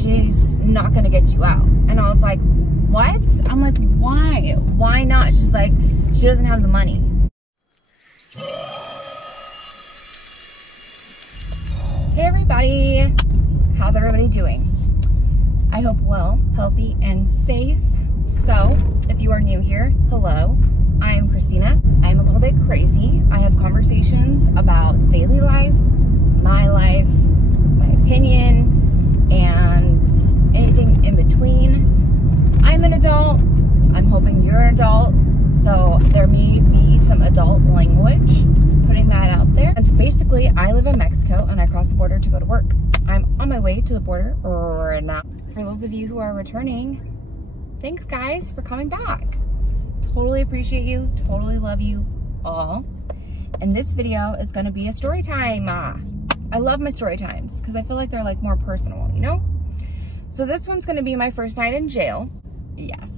she's not gonna get you out. And I was like, what? I'm like, why? Why not? She's like, she doesn't have the money. Hey everybody, how's everybody doing? I hope well, healthy, and safe. So, if you are new here, hello. I am Christina. I'm a little bit crazy. I have conversations about daily life, my opinion, and anything in between. I'm an adult. I'm hoping you're an adult. So there may be some adult language, putting that out there. And basically, I live in Mexico and I cross the border to go to work. I'm on my way to the border right now. For those of you who are returning, thanks guys for coming back. Totally appreciate you, totally love you all. And this video is gonna be a story time. I love my story times because I feel like they're like more personal, you know? So this one's gonna be my first night in jail. Yes,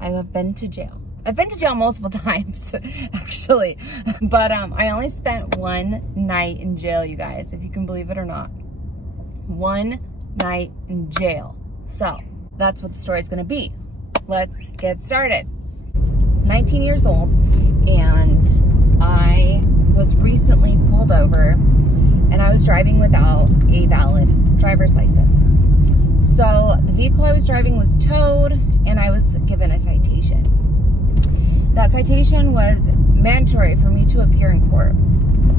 I have been to jail. I've been to jail multiple times, actually. But I only spent one night in jail, you guys, if you can believe it or not. One night in jail. So that's what the story's gonna be. Let's get started. 19 years old, and I was recently pulled over, and I was driving without a valid driver's license. So the vehicle I was driving was towed, and I was given a citation. That citation was mandatory for me to appear in court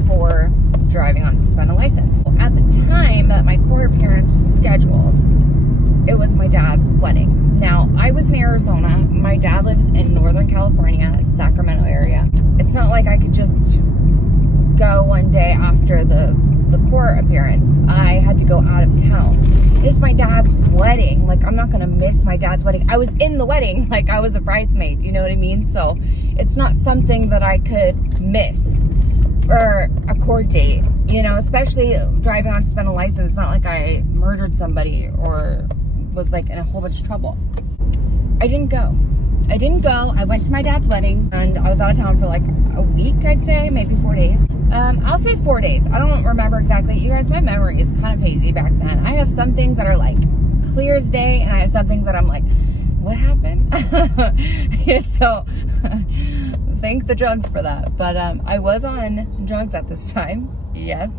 for driving on a suspended license. At the time that my court appearance was scheduled, it was my dad's wedding. Now, I was in Arizona. My dad lives in Northern California, Sacramento area. It's not like I could just go one day after the court appearance. I had to go out of town. It's my dad's wedding. Like, I'm not gonna miss my dad's wedding. I was in the wedding, like I was a bridesmaid, you know what I mean? So it's not something that I could miss for a court date, you know, especially driving on suspended license. It's not like I murdered somebody or was like in a whole bunch of trouble. I didn't go. I went to my dad's wedding, and I was out of town for like a week, I'd say, maybe 4 days. I'll say 4 days. I don't remember exactly. You guys, my memory is kind of hazy back then. I have some things that are like clear as day, and I have some things that I'm like, what happened? So thank the drugs for that. But I was on drugs at this time, yes.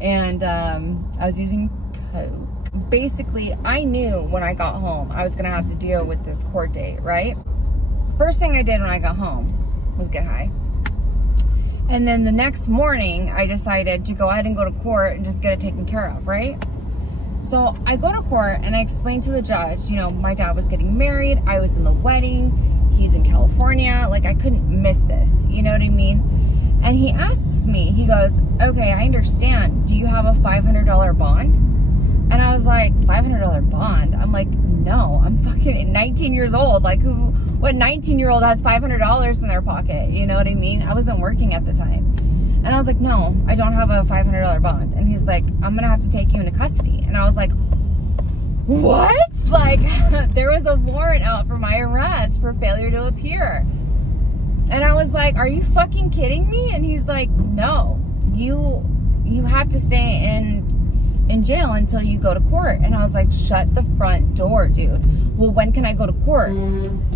And I was using coke. Basically, I knew when I got home I was gonna have to deal with this court date, right? First thing I did when I got home was get high. And then the next morning, I decided to go ahead and go to court and just get it taken care of, right? So I go to court and I explained to the judge, you know, my dad was getting married, I was in the wedding, he's in California, like I couldn't miss this, you know what I mean? And he asks me, he goes, okay, I understand, do you have a $500 bond? And I was like, $500 bond? I'm like, no, I'm fucking 19 years old. Like, what 19-year-old has $500 in their pocket? You know what I mean? I wasn't working at the time. And I was like, no, I don't have a $500 bond. And he's like, I'm gonna have to take you into custody. And I was like, what? Like, there was a warrant out for my arrest for failure to appear. And I was like, are you fucking kidding me? And he's like, no, you have to stay in jail until you go to court. And I was like, shut the front door, dude. Well, when can I go to court?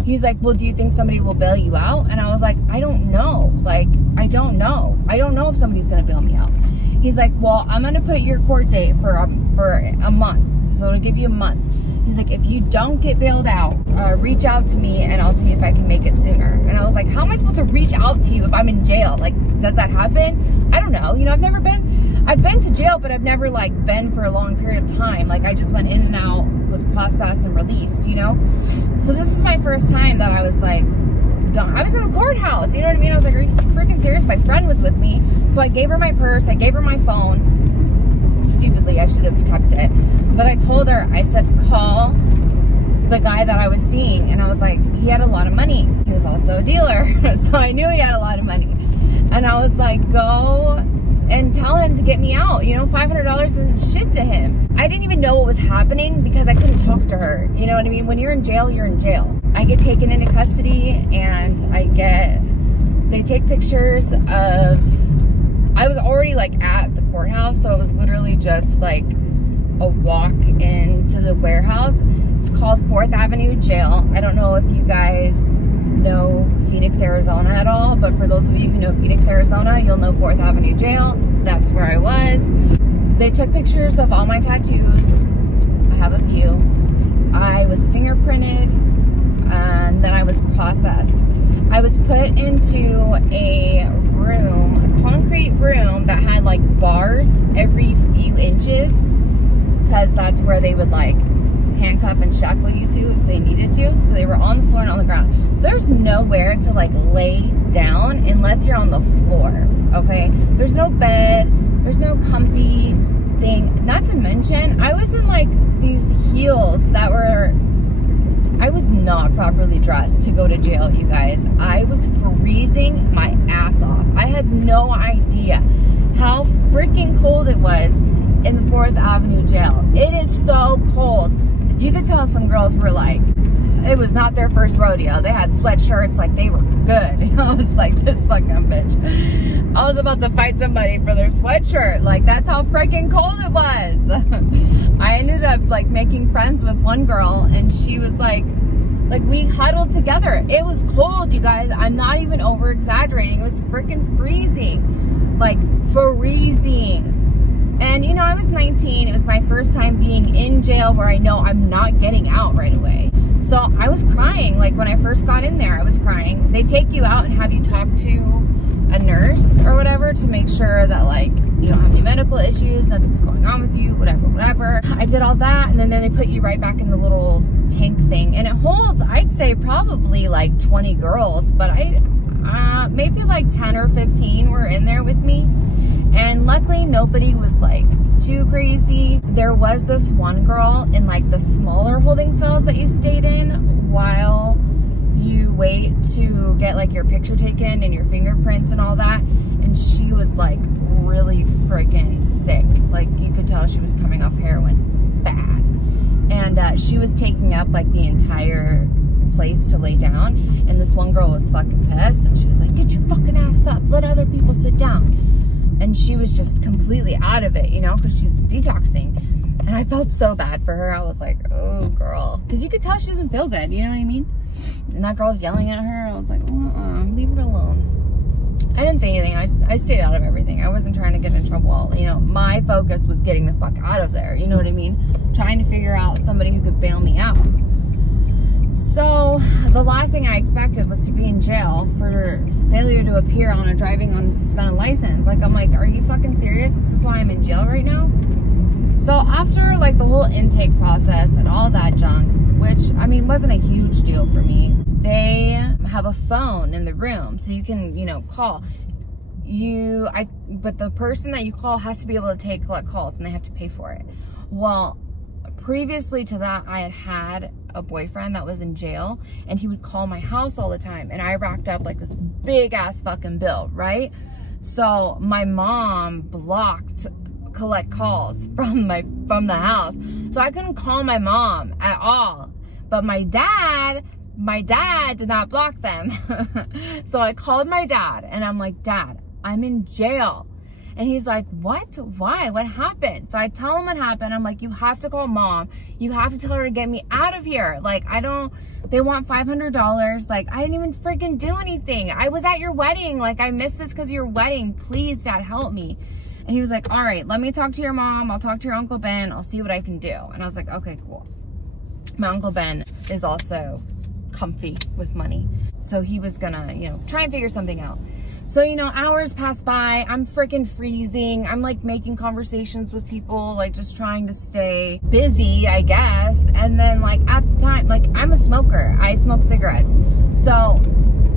He's like, well, do you think somebody will bail you out? And I was like, I don't know. Like, I don't know. I don't know if somebody's gonna bail me out. He's like, well, I'm gonna put your court date for a month. So it'll give you a month. He's like, if you don't get bailed out, reach out to me and I'll see if I can make it sooner. And I was like, how am I supposed to reach out to you if I'm in jail? Like, does that happen? I don't know. You know, I've been to jail, but I've never like been for a long period of time. Like, I just went in and out, was processed and released, you know? So this is my first time that I was like, I was in the courthouse, you know what I mean? I was like, are you freaking serious? My friend was with me. So I gave her my purse, I gave her my phone. Stupidly, I should have kept it. But I told her, I said, call the guy that I was seeing. And I was like, he had a lot of money. He was also a dealer. So I knew he had a lot of money. And I was like, go and tell him to get me out. You know, $500 is shit to him. I didn't even know what was happening because I couldn't talk to her. You know what I mean? When you're in jail, you're in jail. I get taken into custody and they take pictures of, I was already like at the courthouse. So it was literally just like a walk into called 4th Avenue Jail. I don't know if you guys know Phoenix, Arizona at all, but for those of you who know Phoenix, Arizona, you'll know 4th Avenue Jail. That's where I was. They took pictures of all my tattoos. I have a few. I was fingerprinted, and then I was processed. I was put into a room, a concrete room that had like bars every few inches, because that's where they would like handcuff and shackle you to if they needed to. So they were on the floor and on the ground. There's nowhere to like lay down unless you're on the floor, okay? There's no bed, there's no comfy thing. Not to mention, I was in like these heels that were, I was not properly dressed to go to jail, you guys. I was freezing my ass off. I had no idea how freaking cold it was in the 4th Avenue Jail. It is so cold. You could tell some girls were like, it was not their first rodeo. They had sweatshirts, like they were good. I was like, this fucking bitch. I was about to fight somebody for their sweatshirt. Like, that's how freaking cold it was. I ended up like making friends with one girl, and she was like we huddled together. It was cold, you guys. I'm not even over exaggerating. It was freaking freezing. Like, freezing. And you know, I was 19. It was my first time being in jail where I know I'm not getting out right away. So I was crying. Like, when I first got in there, I was crying. They take you out and have you talk to a nurse or whatever to make sure that like you don't have any medical issues, nothing's going on with you, whatever. I did all that, and then they put you right back in the little tank thing, and it holds, I'd say probably like 20 girls, but maybe like 10 or 15 were in there with me. And luckily nobody was like too crazy. There was this one girl in like the smaller holding cells that you stayed in while you wait to get like your picture taken and your fingerprints and all that. And she was like really freaking sick. Like, you could tell she was coming off heroin bad. And she was taking up like the entire place to lay down. And this one girl was fucking pissed, and she was like, get your fucking ass up, let other people sit down. And she was just completely out of it, you know, because she's detoxing. And I felt so bad for her. I was like, oh, girl. Because you could tell she doesn't feel good, you know what I mean? And that girl's yelling at her. I was like, leave her alone. I didn't say anything. I stayed out of everything. I wasn't trying to get in trouble. You know, my focus was getting the fuck out of there. You know what I mean? Trying to figure out somebody who could bail me out. So the last thing I expected was to be in jail for failure to appear on a driving on a suspended license. Like, I'm like, are you fucking serious? This is why I'm in jail right now? So after like the whole intake process and all that junk, which I mean wasn't a huge deal for me, they have a phone in the room so you can, you know, call. But the person that you call has to be able to collect calls, and they have to pay for it. Well, previously to that, I had a boyfriend that was in jail, and he would call my house all the time, and I racked up like this big ass fucking bill, right? So my mom blocked collect calls from the house, so I couldn't call my mom at all. But my dad did not block them. So I called my dad, and I'm like, Dad, I'm in jail. And he's like, what? Why? What happened? So I tell him what happened. I'm like, you have to call Mom. You have to tell her to get me out of here. Like, they want $500. Like, I didn't even freaking do anything. I was at your wedding. Like, I missed this because of your wedding. Please, Dad, help me. And he was like, all right, let me talk to your mom. I'll talk to your Uncle Ben. I'll see what I can do. And I was like, okay, cool. My Uncle Ben is also comfy with money. So he was gonna, you know, try and figure something out. So, you know, hours pass by, I'm freaking freezing. I'm like making conversations with people, like just trying to stay busy, I guess. And then like at the time, like I'm a smoker, I smoke cigarettes. So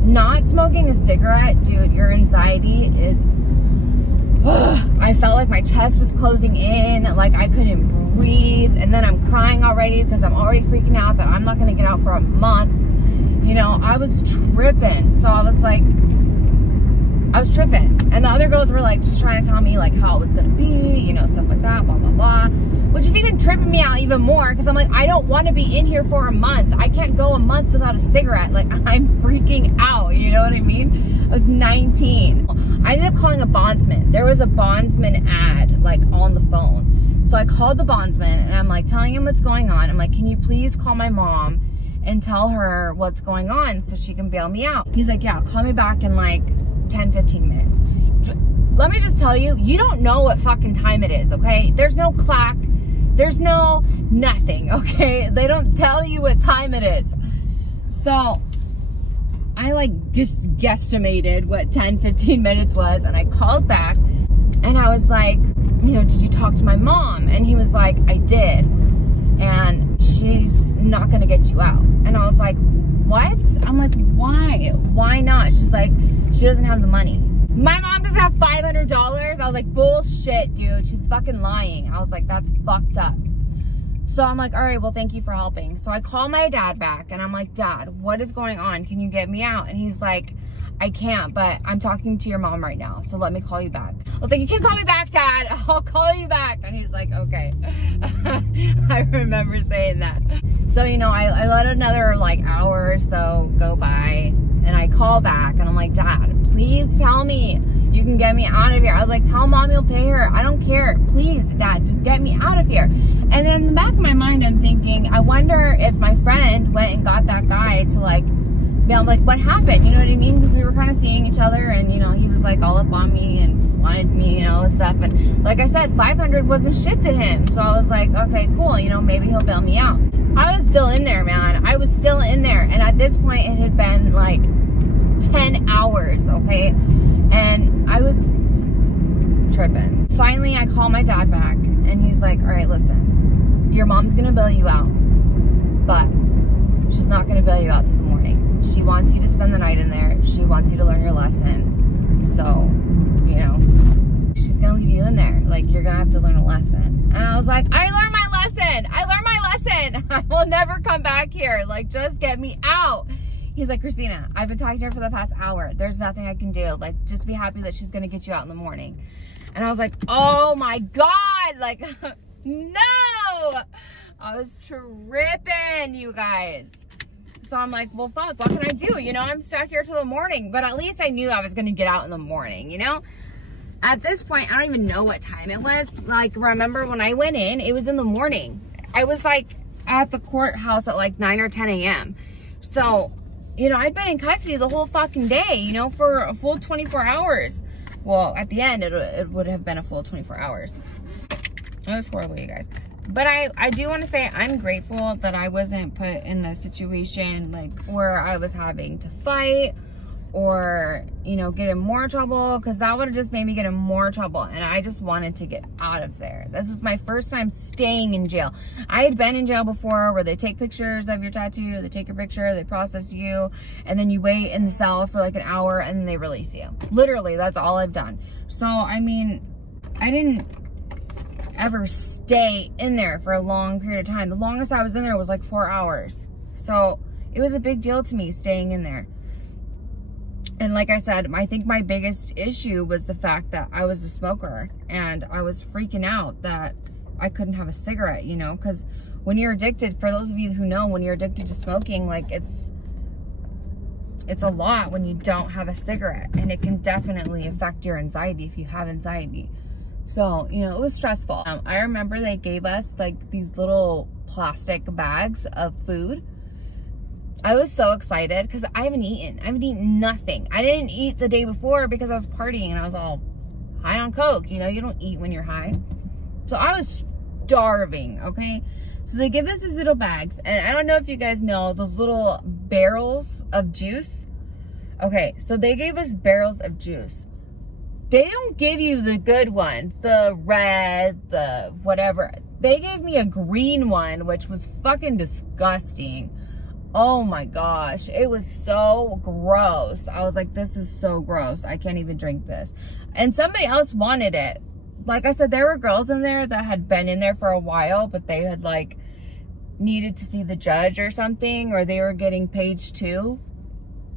not smoking a cigarette, dude, your anxiety is, I felt like my chest was closing in, like I couldn't breathe. And then I'm crying already because I'm already freaking out that I'm not gonna get out for a month. You know, I was tripping. So I was like, I was tripping. And the other girls were like just trying to tell me like how it was gonna be, you know, stuff like that, blah, blah, blah. Which is even tripping me out even more because I'm like, I don't want to be in here for a month. I can't go a month without a cigarette. Like, I'm freaking out, you know what I mean? I was 19. I ended up calling a bondsman. There was a bondsman ad like on the phone. So I called the bondsman and I'm like telling him what's going on. I'm like, can you please call my mom and tell her what's going on so she can bail me out? He's like, yeah, call me back in like 10, 15 minutes. Let me just tell you, you don't know what fucking time it is, okay? There's no clock. There's no nothing, okay? They don't tell you what time it is. So I like just guesstimated what 10, 15 minutes was, and I called back and I was like, you know, did you talk to my mom? And he was like, I did. And she's not gonna get you out. And I was like, what? I'm like, why? Why not? She's like, she doesn't have the money. My mom doesn't have $500. I was like, bullshit, dude. She's fucking lying. I was like, that's fucked up. So I'm like, all right, well, thank you for helping. So I call my dad back and I'm like, Dad, what is going on? Can you get me out? And he's like, I can't, but I'm talking to your mom right now, so let me call you back. I was like, you can call me back, Dad. I'll call you back. And he's like, okay. I remember saying that. So, you know, I let another like hour or so go by and I call back and I'm like, Dad, please tell me you can get me out of here. I was like, tell Mom you'll pay her. I don't care. Please, Dad, just get me out of here. And then in the back of my mind, I'm thinking, I wonder if my friend went and got that guy to like, you know, like what happened, you know what I mean? Because we were kind of seeing each other and, you know, he was like all up on me and wanted me and all this stuff. And like I said, 500 wasn't shit to him. So I was like, okay, cool. You know, maybe he'll bail me out. I was still in there, man. I was still in there. And at this point, it had been like 10 hours, okay? And I was tripping. Finally, I call my dad back and he's like, all right, listen, your mom's going to bail you out, but she's not going to bail you out till the morning. She wants you to spend the night in there. She wants you to learn your lesson. So, you know, she's going to leave you in there. Like, you're going to have to learn a lesson. And I was like, I learned my lesson. I learned my lesson. I will never come back here. Like, just get me out. He's like, Christina, I've been talking to her for the past hour. There's nothing I can do. Like, just be happy that she's going to get you out in the morning. And I was like, oh my God. Like, no. I was tripping, you guys. So I'm like, well, fuck, what can I do? You know, I'm stuck here till the morning. But at least I knew I was going to get out in the morning, you know? At this point, I don't even know what time it was. Like, remember when I went in, it was in the morning. I was like at the courthouse at like 9 or 10 a.m. So, you know, I'd been in custody the whole fucking day, you know, for a full 24 hours. Well, at the end, it would have been a full 24 hours. It was horrible, you guys. But I do want to say I'm grateful that I wasn't put in a situation like where I was having to fight or, you know, get in more trouble, because that would have just made me get in more trouble. And I just wanted to get out of there. This was my first time staying in jail. I had been in jail before where they take pictures of your tattoo, they take your picture, they process you, and then you wait in the cell for like an hour and then they release you. Literally, that's all I've done. So, I mean, I didn't ever stay in there for a long period of time. The longest I was in there was like 4 hours. So it was a big deal to me staying in there. And like I said, I think my biggest issue was the fact that I was a smoker and I was freaking out that I couldn't have a cigarette, you know, because when you're addicted, for those of you who know, when you're addicted to smoking, like it's a lot when you don't have a cigarette, and it can definitely affect your anxiety if you have anxiety. So, you know, it was stressful. I remember they gave us like these little plastic bags of food. I was so excited because I haven't eaten nothing. I didn't eat the day before because I was partying and I was all high on coke. You know, you don't eat when you're high. So I was starving, okay? So they give us these little bags, and I don't know if you guys know those little barrels of juice. Okay, so they gave us barrels of juice. They don't give you the good ones, the red, the whatever. They gave me a green one, which was fucking disgusting. Oh my gosh, it was so gross. I was like, this is so gross. I can't even drink this. And somebody else wanted it. Like I said, there were girls in there that had been in there for a while, but they had like needed to see the judge or something, or they were getting page 2.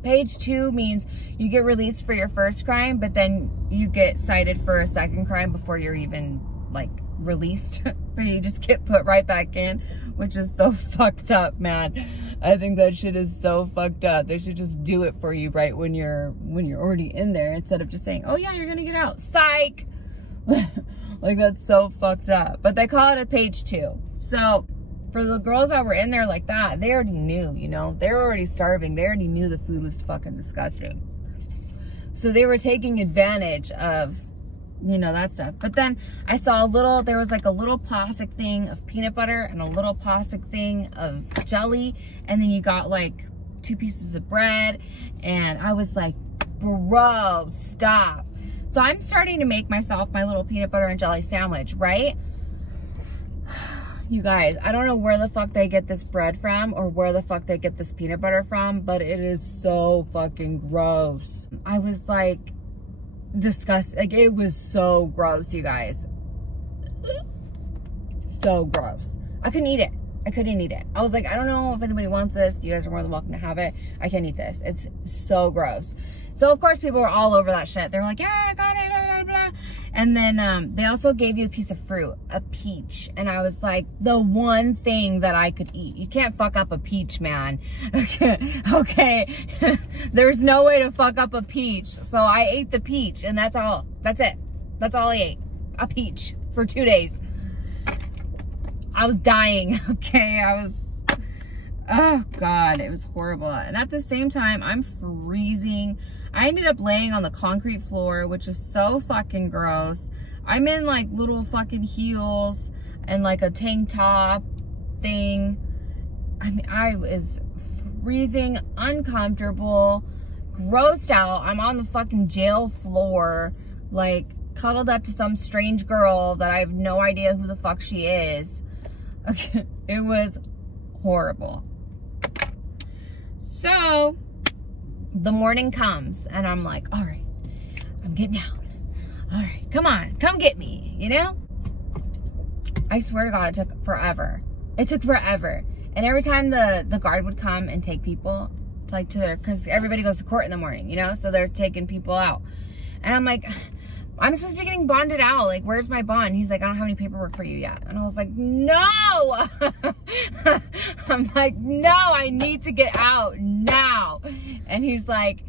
Page 2 means you get released for your first crime, but then you get cited for a second crime before you're even like released. So you just get put right back in, which is so fucked up, man. I think that shit is so fucked up. They should just do it for you right when you're already in there, instead of just saying, oh yeah, you're gonna get out. Psych. Like, that's so fucked up. But they call it a page 2. So for the girls that were in there like that, they already knew, you know, they were already starving. They already knew the food was fucking disgusting. So they were taking advantage of, you know, that stuff. But then I saw there was like a little plastic thing of peanut butter and a little plastic thing of jelly. And then you got like 2 pieces of bread. And I was like, bro, stop. So I'm starting to make myself my little peanut butter and jelly sandwich, right? You guys, I don't know where the fuck they get this bread from or where the fuck they get this peanut butter from, but it is so fucking gross. I was like, disgusted. Like, it was so gross, you guys. So gross. I couldn't eat it. I couldn't eat it. I was like, I don't know if anybody wants this. You guys are more than welcome to have it. I can't eat this. It's so gross. So, of course, people were all over that shit. They were like, yeah, I got it, blah, blah, blah. And then they also gave you a piece of fruit, a peach. And I was like, the one thing that I could eat. You can't fuck up a peach, man. Okay. There's no way to fuck up a peach. So I ate the peach, and that's all. That's it. That's all I ate. A peach for 2 days. I was dying, okay? Oh God, it was horrible. And at the same time, I'm freezing. I ended up laying on the concrete floor, which is so fucking gross. I'm in like little fucking heels and like a tank top thing. I mean, I was freezing, uncomfortable, grossed out. I'm on the fucking jail floor, like cuddled up to some strange girl that I have no idea who the fuck she is. Okay, it was horrible. So the morning comes and I'm like, all right, I'm getting out. All right, come on, come get me, you know? I swear to God, it took forever. It took forever. And every time the guard would come and take people, like to their, because everybody goes to court in the morning, you know? So they're taking people out. And I'm like, I'm supposed to be getting bonded out. Like, where's my bond? He's like, I don't have any paperwork for you yet. And I was like, no. I'm like, no, I need to get out now. And he's like,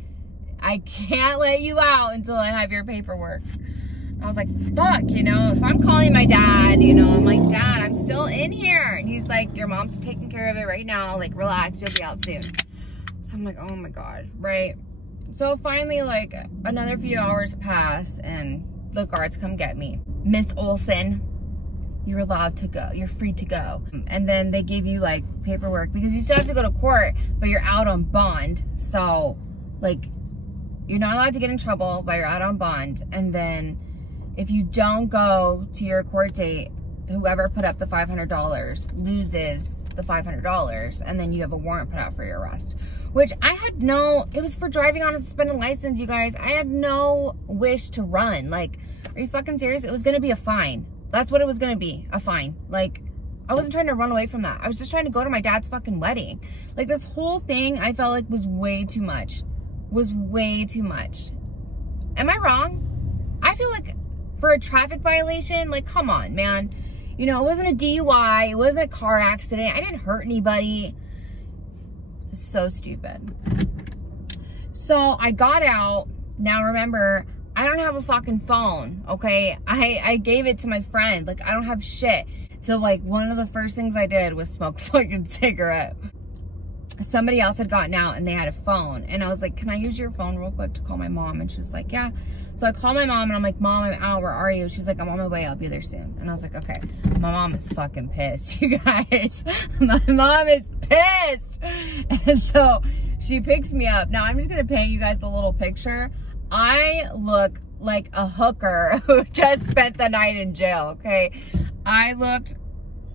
I can't let you out until I have your paperwork. I was like, fuck, you know? So I'm calling my dad, you know? I'm like, Dad, I'm still in here. And he's like, your mom's taking care of it right now. Like, relax, you'll be out soon. So I'm like, oh my God, right? So finally, like, another few hours pass and the guards come get me. Miss Olson, you're allowed to go. You're free to go. And then they give you like paperwork because you still have to go to court, but you're out on bond. So like, you're not allowed to get in trouble, but you're out on bond. And then if you don't go to your court date, whoever put up the $500 loses the $500. And then you have a warrant put out for your arrest. Which I had no, it was for driving on a suspended license, you guys. I had no wish to run. Like, are you fucking serious? It was gonna be a fine. That's what it was gonna be, a fine. Like, I wasn't trying to run away from that. I was just trying to go to my dad's fucking wedding. Like, this whole thing, I felt like was way too much. Was way too much. Am I wrong? I feel like for a traffic violation, like, come on, man. You know, it wasn't a DUI. It wasn't a car accident. I didn't hurt anybody. So stupid. So I got out. Now remember, I don't have a fucking phone, okay? I gave it to my friend. Like, I don't have shit. So like, one of the first things I did was smoke a fucking cigarette. Somebody else had gotten out and they had a phone. And I was like, can I use your phone real quick to call my mom? And she's like, yeah. So I call my mom and I'm like, Mom, I'm out. Where are you? She's like, I'm on my way. I'll be there soon. And I was like, okay. My mom is fucking pissed, you guys. My mom is pissed. And so she picks me up. Now I'm just going to paint you guys a little picture. I look like a hooker who just spent the night in jail, okay? I looked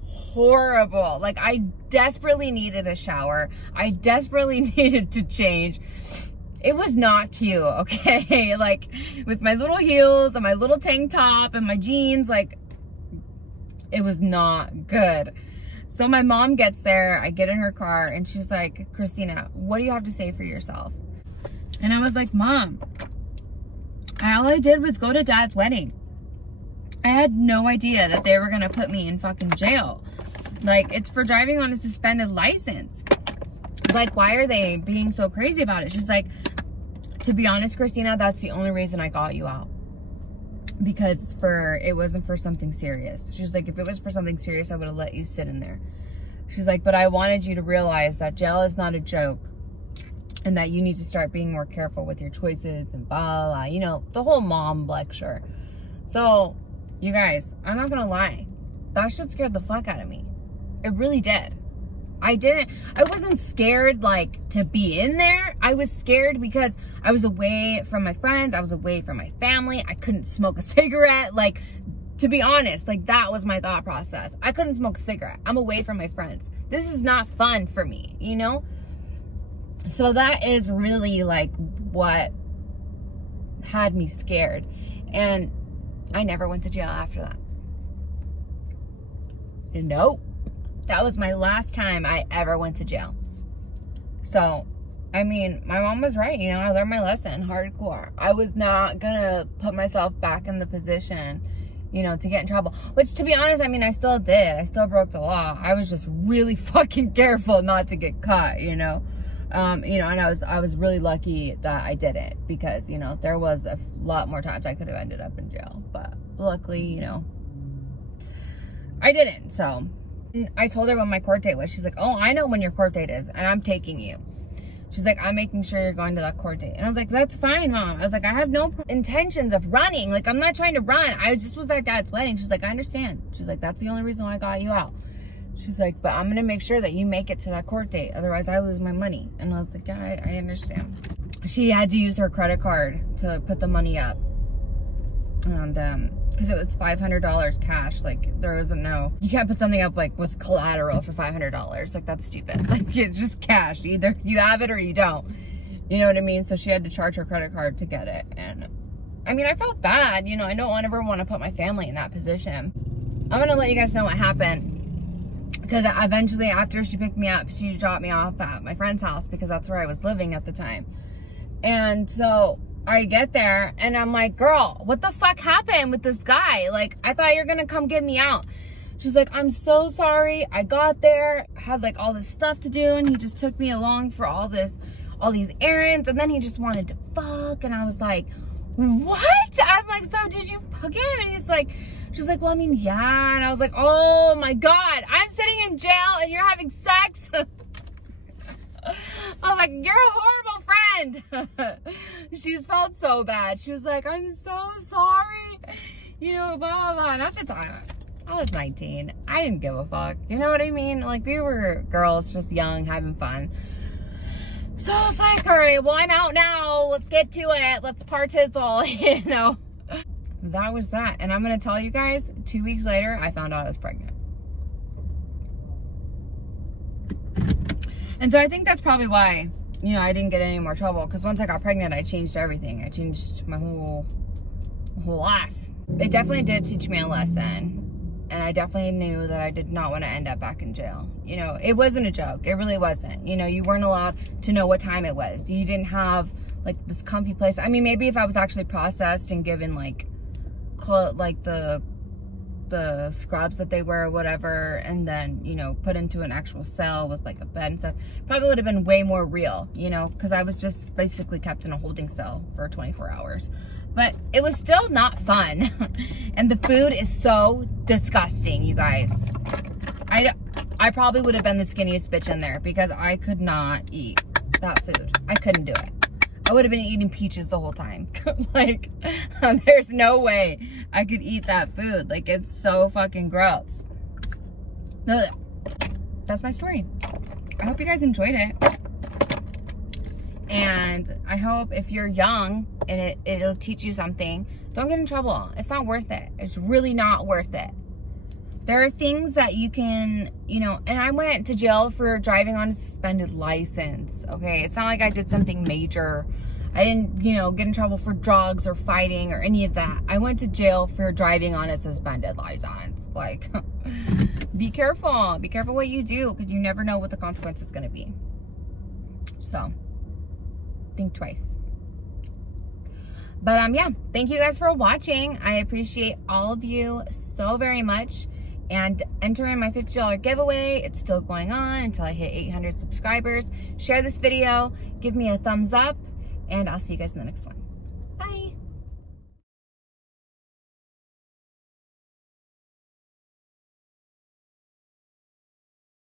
horrible. Like, I desperately needed a shower. I desperately needed to change. It was not cute, okay? Like, with my little heels and my little tank top and my jeans, like, it was not good. So my mom gets there, I get in her car, and she's like, Christina, what do you have to say for yourself? And I was like, Mom, all I did was go to Dad's wedding. I had no idea that they were gonna put me in fucking jail. Like, it's for driving on a suspended license. Like, why are they being so crazy about it? She's like, to be honest, Christina, that's the only reason I got you out. because it wasn't for something serious. She's like, if it was for something serious, I would have let you sit in there. She's like, but I wanted you to realize that jail is not a joke, and that you need to start being more careful with your choices and blah, blah, you know, the whole mom lecture. So, you guys, I'm not gonna lie. That shit scared the fuck out of me. It really did. I wasn't scared, like, to be in there. I was scared because I was away from my friends. I was away from my family. I couldn't smoke a cigarette. Like, to be honest, like, that was my thought process. I couldn't smoke a cigarette. I'm away from my friends. This is not fun for me, you know? So that is really, like, what had me scared. And I never went to jail after that. Nope. That was my last time I ever went to jail. So, I mean, my mom was right. You know, I learned my lesson hardcore. I was not gonna put myself back in the position, you know, to get in trouble. Which, to be honest, I mean, I still did. I still broke the law. I was just really fucking careful not to get caught, you know. You know, and I was really lucky that I didn't, because, you know, there was a lot more times I could have ended up in jail. But luckily, you know, I didn't. So I told her when my court date was. She's like, oh, I know when your court date is, and I'm taking you. She's like, I'm making sure you're going to that court date. And I was like, that's fine, Mom. I was like, I have no intentions of running. Like, I'm not trying to run. I just was at Dad's wedding. She's like, I understand. She's like, that's the only reason why I got you out. She's like, but I'm going to make sure that you make it to that court date. Otherwise, I lose my money. And I was like, yeah, I understand. She had to use her credit card to put the money up. And, because it was $500 cash. Like, there wasn't you can't put something up, like, with collateral for $500. Like, that's stupid. Like, it's just cash. Either you have it or you don't. You know what I mean? So she had to charge her credit card to get it. And, I mean, I felt bad. You know, I don't ever want to put my family in that position. I'm going to let you guys know what happened. Because eventually, after she picked me up, she dropped me off at my friend's house, because that's where I was living at the time. And so I get there and I'm like, girl, what the fuck happened with this guy? Like, I thought you were gonna come get me out. She's like, I'm so sorry. I got there, had like all this stuff to do, and he just took me along for all these errands, and then he just wanted to fuck. And I was like, what? I'm like, so did you fuck him? And he's like, she's like, well, I mean, yeah. And I was like, oh my God, I'm sitting in jail and you're having sex? I was like, you're a horrible friend. She felt so bad. She was like, I'm so sorry. You know, blah, blah, blah. And at the time, I was 19. I didn't give a fuck. You know what I mean? Like, we were girls, just young, having fun. So I was like, all right, well, I'm out now. Let's get to it. Let's partizzle, you know. That was that. And I'm going to tell you guys, 2 weeks later, I found out I was pregnant. And so I think that's probably why, you know, I didn't get any more trouble. Because once I got pregnant, I changed everything. I changed my whole life. It definitely did teach me a lesson. And I definitely knew that I did not want to end up back in jail. You know, it wasn't a joke. It really wasn't. You know, you weren't allowed to know what time it was. You didn't have, like, this comfy place. I mean, maybe if I was actually processed and given, like the scrubs that they wear or whatever, and then, you know, put into an actual cell with, like, a bed and stuff, probably would have been way more real, you know, because I was just basically kept in a holding cell for 24 hours. But it was still not fun. And the food is so disgusting, you guys. I probably would have been the skinniest bitch in there, because I could not eat that food. I couldn't do it. I would have been eating peaches the whole time. Like, there's no way I could eat that food. Like, it's so fucking gross. That's my story. I hope you guys enjoyed it. And I hope if you're young and it'll teach you something, don't get in trouble. It's not worth it. It's really not worth it. There are things that you can, you know, and I went to jail for driving on a suspended license, okay? It's not like I did something major. I didn't, you know, get in trouble for drugs or fighting or any of that. I went to jail for driving on a suspended license. Like, be careful. Be careful what you do, because you never know what the consequence is going to be. So, think twice. But, yeah, thank you guys for watching. I appreciate all of you so very much. And enter in my $50 giveaway. It's still going on until I hit 800 subscribers. Share this video, give me a thumbs up, and I'll see you guys in the next one. Bye.